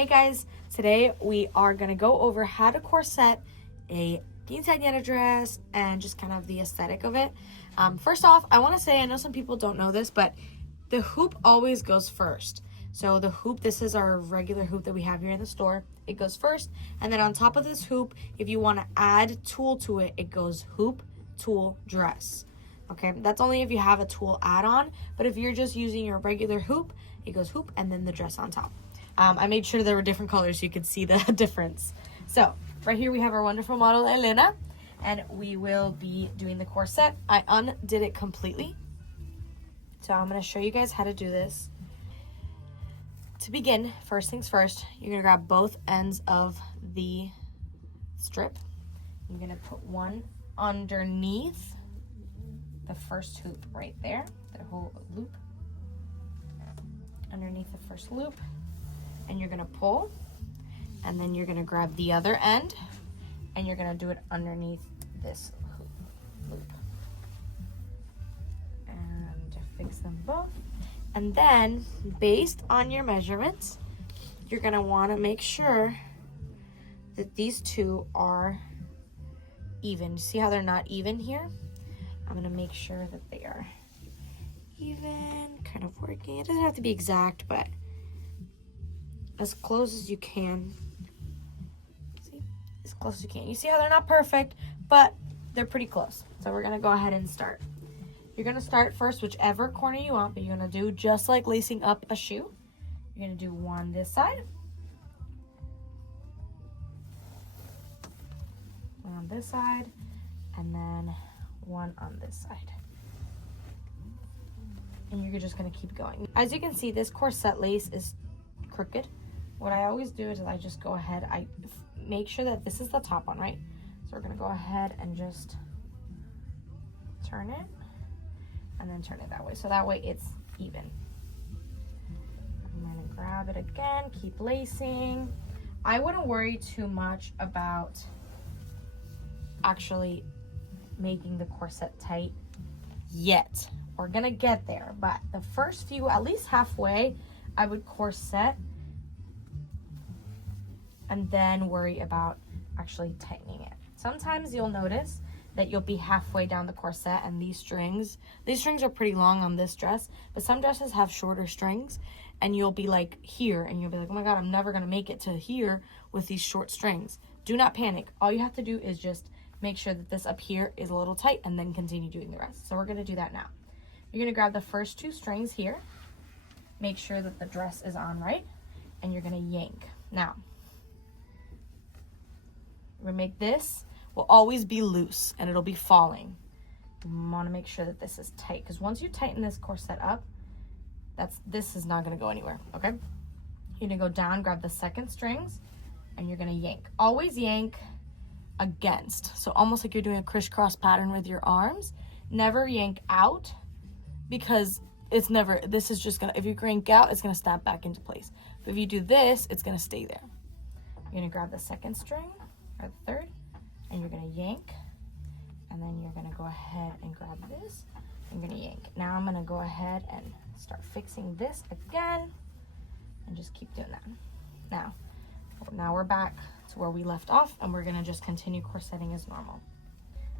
Hey guys, today we are going to go over how to corset a quinceañera dress and just kind of the aesthetic of it. First off, I want to say, I know some people don't know this, but the hoop always goes first. So the hoop, this is our regular hoop that we have here in the store. It goes first, and then on top of this hoop, if you want to add tulle to it, it goes hoop, tulle, dress. Okay, that's only if you have a tulle add-on, but if you're just using your regular hoop, it goes hoop and then the dress on top. I made sure there were different colors so you could see the difference. So right here we have our wonderful model Elena, and we will be doing the corset. I undid it completely, so I'm going to show you guys how to do this. To begin, first things first, you're going to grab both ends of the strip. You're going to put one underneath the first hoop right there, the whole loop, underneath the first loop, and you're going to pull, and then you're going to grab the other end and you're going to do it underneath this loop and fix them both. And then based on your measurements, you're going to want to make sure that these two are even. See how they're not even here? I'm going to make sure that they are even, kind of working. It doesn't have to be exact, but as close as you can. See? As close as you can. You see how they're not perfect, but they're pretty close. So we're going to go ahead and start. You're going to start first whichever corner you want, but you're going to do just like lacing up a shoe. You're going to do one this side, one on this side, and then one on this side. And you're just going to keep going. As you can see, this corset lace is crooked. What I always do is I just go ahead, I make sure that this is the top one, right? So we're going to go ahead and just turn it and then turn it that way. So that way it's even. I'm going to grab it again, keep lacing. I wouldn't worry too much about actually making the corset tight yet. We're going to get there, but the first few, at least halfway, I would corset and then worry about actually tightening it. Sometimes you'll notice that you'll be halfway down the corset and these strings are pretty long on this dress, but some dresses have shorter strings and you'll be like here and you'll be like, oh my God, I'm never gonna make it to here with these short strings. Do not panic. All you have to do is just make sure that this up here is a little tight and then continue doing the rest. So we're gonna do that now. You're gonna grab the first two strings here, make sure that the dress is on right, and you're gonna yank. Now, we make this will always be loose and it'll be falling. You want to make sure that this is tight, because once you tighten this corset up, this is not going to go anywhere. Okay, you're gonna go down, grab the second strings, and you're gonna yank. Always yank against, so almost like you're doing a crisscross pattern with your arms. Never yank out, because it's never, this is just gonna, if you crank out, it's gonna snap back into place. But if you do this, it's gonna stay there. You're gonna grab the second string or the third, and you're gonna yank, and then you're gonna go ahead and grab this. I'm gonna yank. Now I'm gonna go ahead and start fixing this again, and just keep doing that. Now we're back to where we left off, and we're gonna just continue corsetting as normal.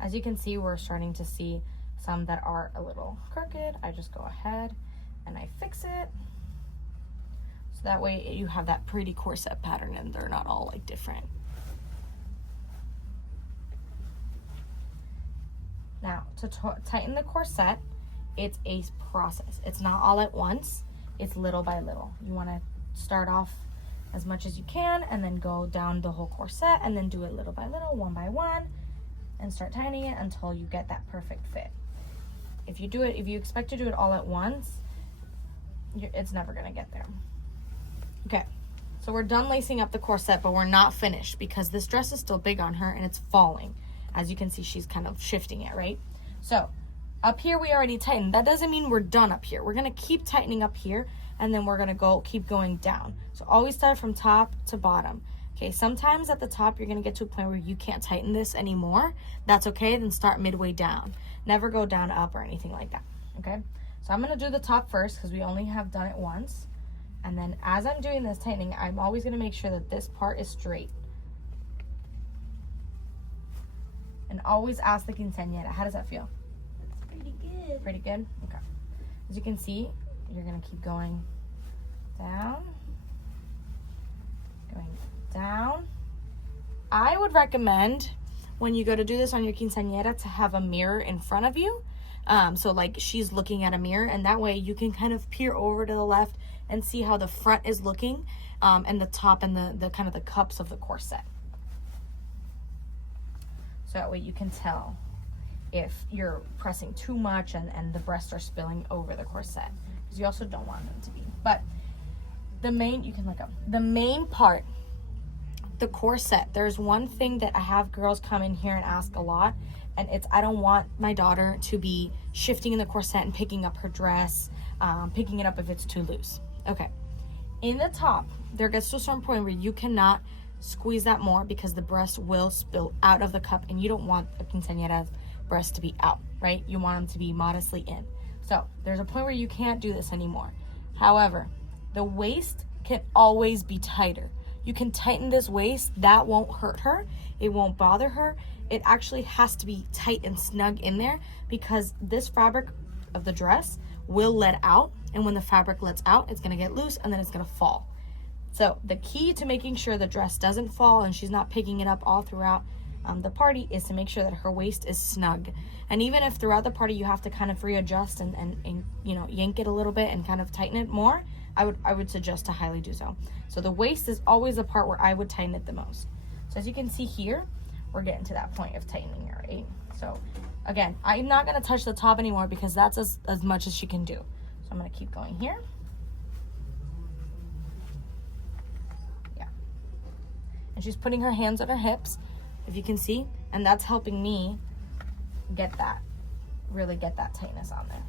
As you can see, we're starting to see some that are a little crooked. I just go ahead and I fix it, so that way you have that pretty corset pattern and they're not all like different. Now, to tighten the corset, it's a process. It's not all at once. It's little by little. You want to start off as much as you can and then go down the whole corset and then do it little by little, one by one, and start tightening it until you get that perfect fit. If you expect to do it all at once, it's never going to get there. Okay, so we're done lacing up the corset, but we're not finished because this dress is still big on her and it's falling. As you can see, she's kind of shifting it, right? So up here, we already tightened. That doesn't mean we're done up here. We're going to keep tightening up here, and then we're going to keep going down. So always start from top to bottom. Okay, sometimes at the top, you're going to get to a point where you can't tighten this anymore. That's okay. Then start midway down. Never go down, up, or anything like that. Okay, so I'm going to do the top first because we only have done it once. And then as I'm doing this tightening, I'm always going to make sure that this part is straight. And always ask the quinceañera, how does that feel? It's pretty good. Pretty good? Okay. As you can see, you're going to keep going down, going down. I would recommend when you go to do this on your quinceañera to have a mirror in front of you. So like she's looking at a mirror, and that way you can kind of peer over to the left and see how the front is looking, and the top and the kind of the cups of the corset. So that way you can tell if you're pressing too much and the breasts are spilling over the corset, because you also don't want them to be. But the main, you can look up, the main part, the corset, there's one thing that I have girls come in here and ask a lot, and it's, I don't want my daughter to be shifting in the corset and picking up her dress, picking it up if it's too loose. Okay, in the top, there gets to a certain point where you cannot squeeze that more because the breast will spill out of the cup, and you don't want a quinceañera's breast to be out, right? You want them to be modestly in. So there's a point where you can't do this anymore. However, the waist can always be tighter. You can tighten this waist. That won't hurt her. It won't bother her. It actually has to be tight and snug in there, because this fabric of the dress will let out, and when the fabric lets out, it's going to get loose and then it's going to fall. So the key to making sure the dress doesn't fall and she's not picking it up all throughout the party is to make sure that her waist is snug. And even if throughout the party you have to kind of readjust and you know, yank it a little bit and kind of tighten it more, I would suggest to highly do so. So the waist is always the part where I would tighten it the most. So as you can see here, we're getting to that point of tightening it, right? So again, I'm not going to touch the top anymore because that's as much as she can do. So I'm going to keep going here. Yeah. And she's putting her hands on her hips, if you can see, and that's helping me get that, really get that tightness on there.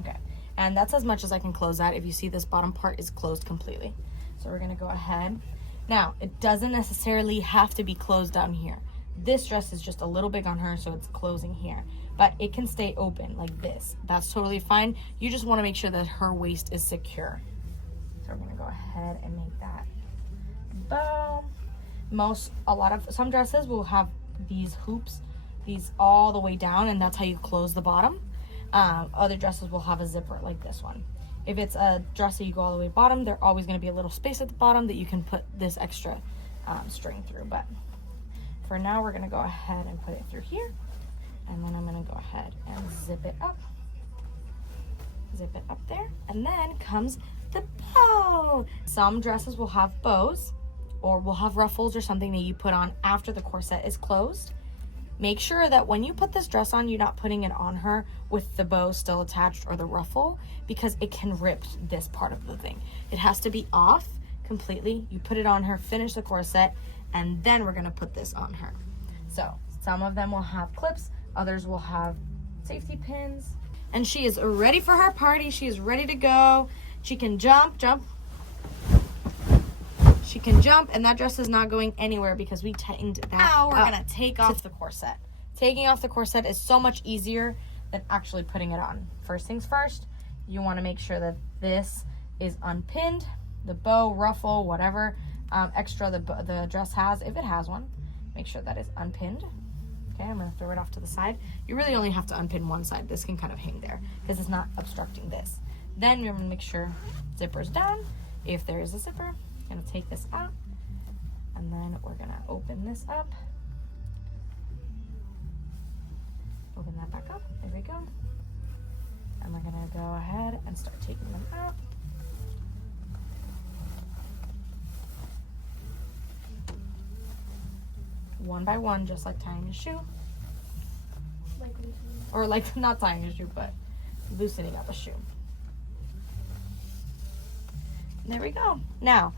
Okay, and that's as much as I can close that. If you see, this bottom part is closed completely. So we're gonna go ahead. Now, it doesn't necessarily have to be closed down here. This dress is just a little big on her, so it's closing here. But it can stay open like this. That's totally fine. You just wanna make sure that her waist is secure. So we're gonna go ahead and make that bow. Some dresses will have these hoops, these all the way down, and that's how you close the bottom. Other dresses will have a zipper like this one. If it's a dress that you go all the way bottom, there's always going to be a little space at the bottom that you can put this extra string through. But for now, we're going to go ahead and put it through here, and then I'm going to go ahead and zip it up there, and then comes the bow. Some dresses will have bows or will have ruffles or something that you put on after the corset is closed. Make sure that when you put this dress on, you're not putting it on her with the bow still attached or the ruffle, because it can rip this part of the thing. It has to be off completely. You put it on her, finish the corset, and then we're gonna put this on her. So some of them will have clips, others will have safety pins. And she is ready for her party. She is ready to go. She can jump. She can jump, and that dress is not going anywhere because we tightened that. Now we're gonna take off the corset. Taking off the corset is so much easier than actually putting it on. First things first, you wanna make sure that this is unpinned. The bow, ruffle, whatever extra the dress has, if it has one, make sure that is unpinned. Okay, I'm gonna throw it off to the side. You really only have to unpin one side. This can kind of hang there because it's not obstructing this. Then you're gonna make sure zipper's down. If there is a zipper, I'm gonna take this out, and then we're gonna open this up. Open that back up, there we go. And we're gonna go ahead and start taking them out. One by one, just like tying a shoe. Or like, not tying a shoe, but loosening up a shoe. There we go. Now,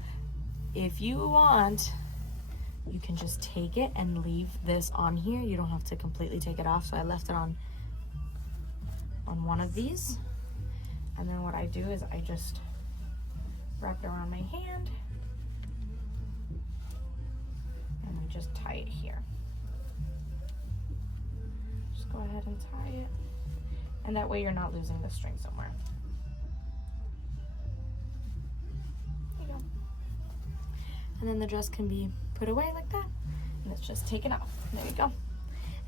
if you want, you can just take it and leave this on here. You don't have to completely take it off. So I left it on one of these. And then what I do is I just wrap it around my hand. And we just tie it here. Just go ahead and tie it. And that way you're not losing the string somewhere. And then the dress can be put away like that. And it's just taken off. There you go.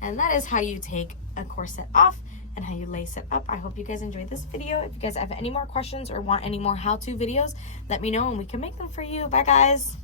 And that is how you take a corset off and how you lace it up. I hope you guys enjoyed this video. If you guys have any more questions or want any more how-to videos, let me know and we can make them for you. Bye, guys.